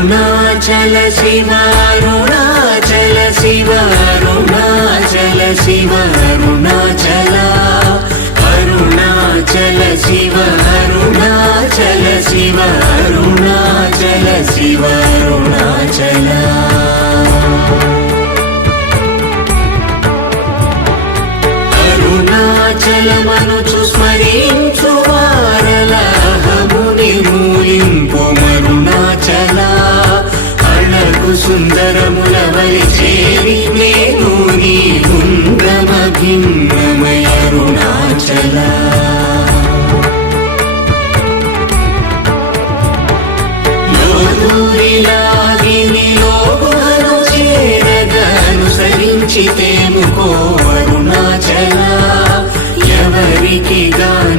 అరుణాచల శివ అరుణాచల శివ అరుణాచల శివ అరుణాచల అరుణాచల శివ అరుణాచల శివ అరుణాచల శివ అరుణాచల అరుణాచలమనుచు స్మరించు వారలహము నిర్మూలింపు మరుణాచల అణకు సుందరముల వలి చేరి నేను నీ గుండ్రమ భిన్నమయ అరుణాచల అనుసరించితేముకో అరుణాచల ఎవరికి గాని